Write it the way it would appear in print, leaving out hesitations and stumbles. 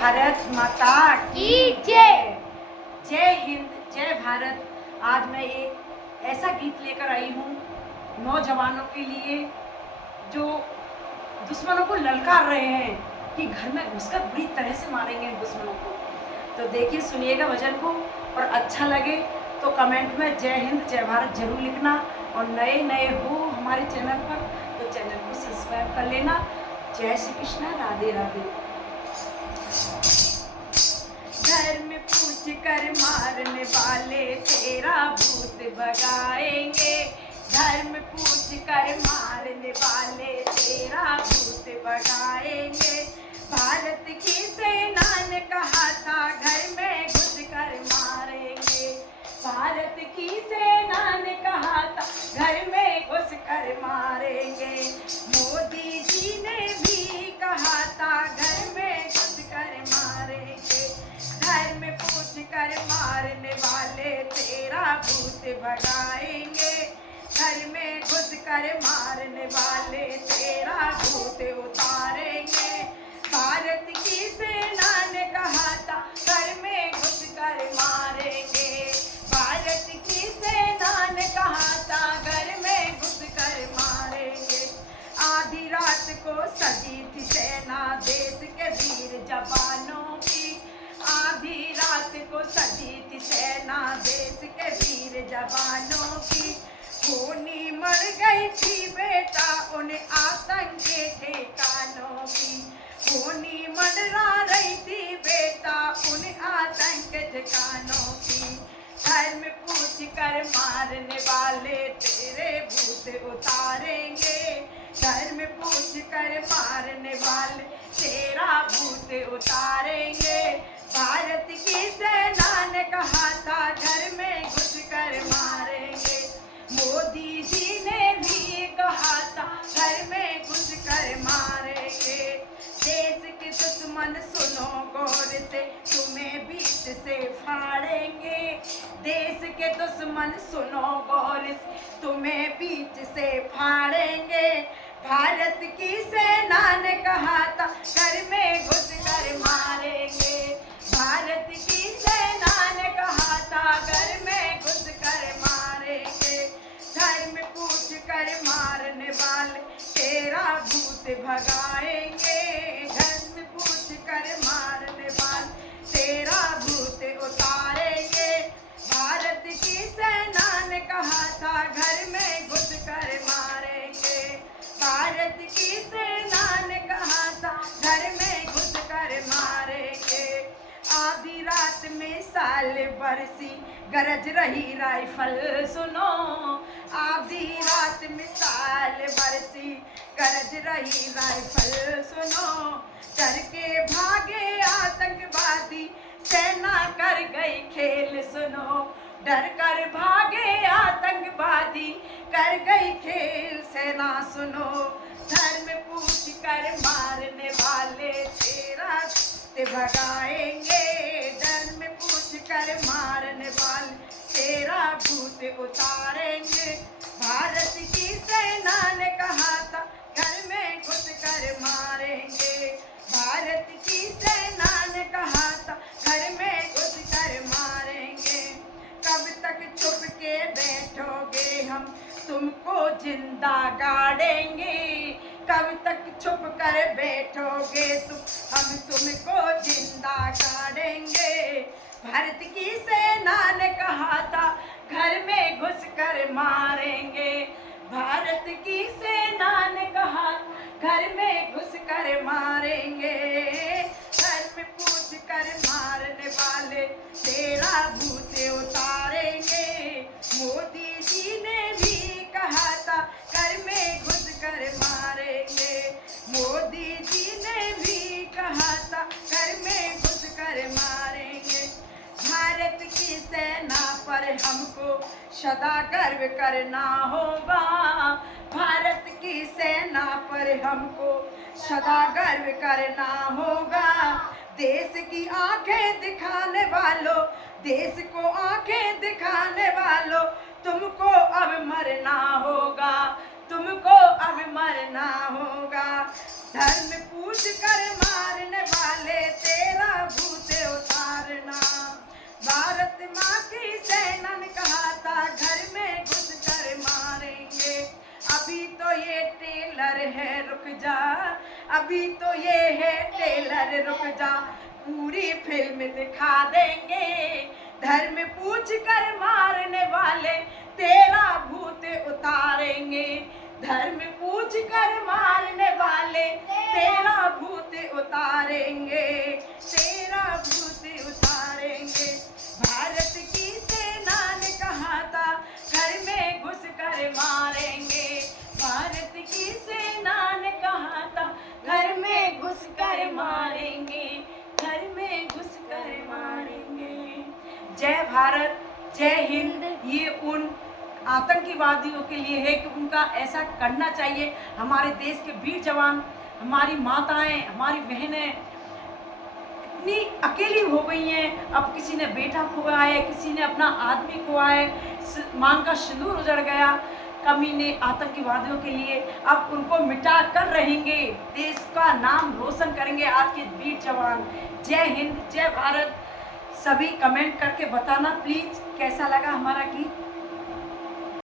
भारत माता की जय। जय हिंद, जय भारत। आज मैं एक ऐसा गीत लेकर आई हूँ नौजवानों के लिए जो दुश्मनों को ललकार रहे हैं कि घर में घुसकर बुरी तरह से मारेंगे दुश्मनों को। तो देखिए, सुनिएगा भजन को, और अच्छा लगे तो कमेंट में जय हिंद जय भारत जरूर लिखना। और नए नए हो हमारे चैनल पर तो चैनल को सब्सक्राइब कर लेना। जय श्री कृष्ण, राधे राधे। घर में पूछ कर मारने वाले तेरा भूत भगाएंगे। घर में पूछ कर मारने वाले तेरा भूत भगाएंगे। भारत की सेना ने कहा था घर में घुस कर मारेंगे। भारत की सेना ने कहा था घर में घुस कर मारेंगे। मोदी जी ने भी कहा था घर में घुस कर मारेंगे। घर में पूछ कर मारने वाले तेरा भूत भगाएंगे। घर में घुस कर मारने वाले तेरा भूत उतारेंगे। भारत की सेना ने कहा था घर में घुस कर मारेंगे। भारत की सेना ने कहा था घर में घुस कर मारेंगे। आधी रात को सजी थी सेना देश के वीर जवानों की। आधी रात को सजी थी सेना देश के वीर जवानों की। खूनी मर गई थी बेटा उन आतंक के ठिकानों की। खूनी मंडरा रही थी बेटा उन आतंक के ठिकानों की। घर में पूछ कर मारने वाले तेरे भूत उतारेंगे। घर में पूछ कर मारने वाले तेरा भूत उतारेंगे। भारत की सेना ने कहा था घर में घुस कर मारेंगे। मोदी जी ने भी कहा था घर में घुस कर मारेंगे। देश के दुश्मन सुनो गौर से तुम्हें बीच से फाड़ेंगे। देश के दुश्मन सुनो गौर से तुम्हें बीच से फाड़ेंगे। भारत की सेना ने कहा था घर में घुस कर मारेंगे। भारत की सेना ने कहा था घर में घुस कर मारेंगे। घर में पूछ कर मारने वाले तेरा भूत भगाएंगे। घर में पूछ कर मारने वाले तेरा भूत उतारेंगे। भारत की सेना ने कहा था घर में घुस कर मारेंगे। भारत की सेना ने कहा था घर में घुस कर मारेंगे। आधी रात में साल बरसी गरज रही राइफल सुनो। आधी रात में साल बरसी गरज रही राइफल सुनो। डर के भागे आतंकवादी सेना कर गई खेल सुनो। डर कर भागे आतंकवादी कर गई खेल सेना सुनो। घर में पूछ कर मारने वाले तेरा भगाएंगे। डर में पूछ कर मारने वाले तेरा भूत उतारेंगे। भारत की सेना ने कहा था घर में घुस कर मारेंगे। भारत की सेना ने कहा था घर में घुस कर मारेंगे। कब तक छुप के बैठोगे हम तुमको जिंदा गाड़ेंगे। कब तक छुप कर बैठोगे हम तुमको जिंदा गाड़ेंगे। भारत की सेना ने कहा था घर में घुस कर मारेंगे। भारत की सेना ने कहा घर में घुस कर मारेंगे। घर में पूछ कर मारने वाले तेरा भूत उतारेंगे। मोदी जी ने भी कहा था घर में घुस कर मारेंगे। मोदी जी ने भी कहा था घर में घुस कर मारेंगे। भारत की सेना पर हमको सदा गर्व करना होगा। भारत की सेना पर हमको सदा गर्व करना होगा। देश की आंखें दिखाने वालों, देश को आंखें दिखाने वालों, तुमको अब मरना होगा। तुमको अब मरना होगा। धर्म पूछ कर मारने वाले तेरा टेलर है रुक जा, अभी तो ये है टेलर रुक जा, पूरी फिल्म दिखा देंगे। धर्म पूछ कर मारने वाले तेरा भूत उतारेंगे, धर्म पूछ कर मारने वाले तेरा भूत उतारेंगे, तेरा भूत उतारेंगे। भारत की सेना ने कहा था घर में घुस कर मारेंगे, भारत की सेना ने कहा था घर में घुस कर मारेंगे, घर में घुस कर मारेंगे। जय भारत, जय हिंद। ये उन आतंकवादियों के लिए है कि उनका ऐसा करना चाहिए। हमारे देश के वीर जवान, हमारी माताएं, हमारी बहनें इतनी अकेली हो गई हैं। अब किसी ने बेटा खोया है, किसी ने अपना आदमी खोया है, मांग का सिंदूर उजड़ गया कमीने आतंकवादियों के लिए। अब उनको मिटा कर रहेंगे, देश का नाम रोशन करेंगे आज के वीर जवान। जय हिंद, जय भारत। सभी कमेंट करके बताना प्लीज कैसा लगा हमारा गीत।